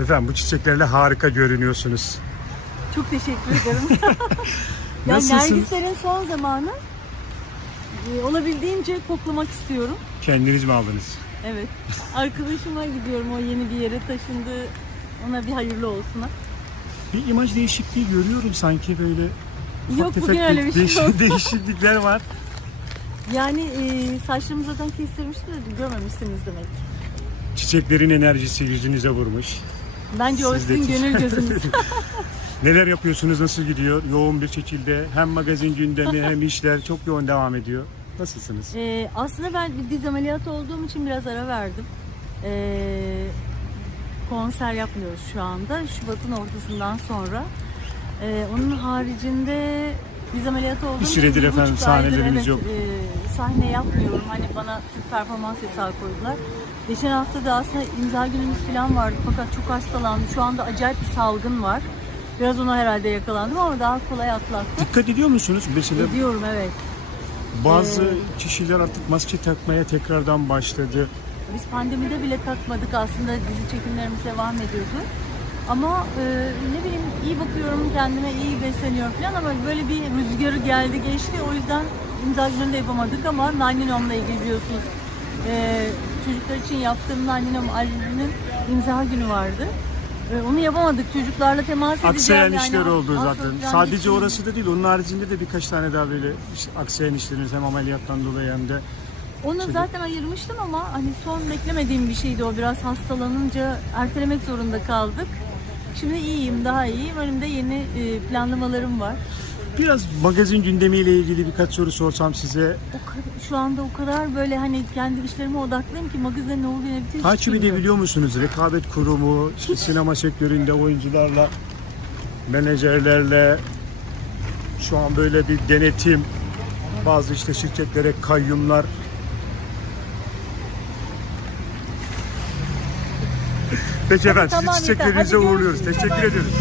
Efendim bu çiçeklerle harika görünüyorsunuz. Çok teşekkür ederim. ya Nasılsınız? Nergislerin son zamanı e, olabildiğince koklamak istiyorum. Kendiniz mi aldınız? Evet. Arkadaşıma gidiyorum o yeni bir yere taşındı. Ona bir hayırlı olsun. Bir imaj değişikliği görüyorum sanki böyle. ufak Yok tefek bugün öyle bir şey değiş- yok. değişiklikler var. Yani e, saçlarımı zaten kestirmiştim de görmemişsiniz demek. Çiçeklerin enerjisi yüzünüze vurmuş. Bence o sizin gönül gözünüz. Neler yapıyorsunuz, nasıl gidiyor? Yoğun bir şekilde hem magazin gündemi hem işler çok yoğun devam ediyor. Nasılsınız? Ee, aslında ben bir diz ameliyatı olduğum için biraz ara verdim. Ee, konser yapmıyoruz şu anda. Şubat'ın ortasından sonra. Ee, onun haricinde diz ameliyatı olduğum Bir süredir efendim sahneleriniz evet, yok. e, sahne yapmıyorum. Hani bana Türk performans yasağı koydular. Geçen hafta da aslında imza günümüz falan vardı fakat çok hastalandım. Şu anda acayip bir salgın var. Biraz ona herhalde yakalandım ama daha kolay atlattım. Dikkat ediyor musunuz? Mesela Ediyorum evet. bazı Ee, kişiler artık maske takmaya tekrardan başladı. Biz pandemide bile takmadık aslında dizi çekimlerimiz devam ediyordu. Ama e, ne kendime, iyi besleniyorum falan ama böyle bir rüzgarı geldi geçti. O yüzden imza gününü de yapamadık ama Nanninom'la ilgili biliyorsunuz. E, çocuklar için yaptığım Nanninom albümünün imza günü vardı. E, onu yapamadık. Çocuklarla temas edeceğim. Aksayan yani. işler oldu zaten. Sadece için- orası da değil, onun haricinde de birkaç tane daha böyle işte aksayan işleriniz hem ameliyattan dolayı hem de Onu zaten ayırmıştım ama hani son beklemediğim bir şeydi o. Biraz hastalanınca ertelemek zorunda kaldık. Şimdi iyiyim, daha iyiyim. Önümde yeni e, planlamalarım var. biraz magazin gündemiyle ilgili birkaç soru sorsam size. O şu anda o kadar böyle hani kendi işlerime odaklıyım ki magazinde ne oluyor ne bitiyor hiç Takip bilmiyorum. edebiliyor musunuz? Rekabet kurumu, işte sinema sektöründe oyuncularla, menajerlerle şu an böyle bir denetim, bazı işte şirketlere kayyumlar. Peki efendim, Tamam, çiçeklerinize uğurluyoruz. Teşekkür ediyoruz.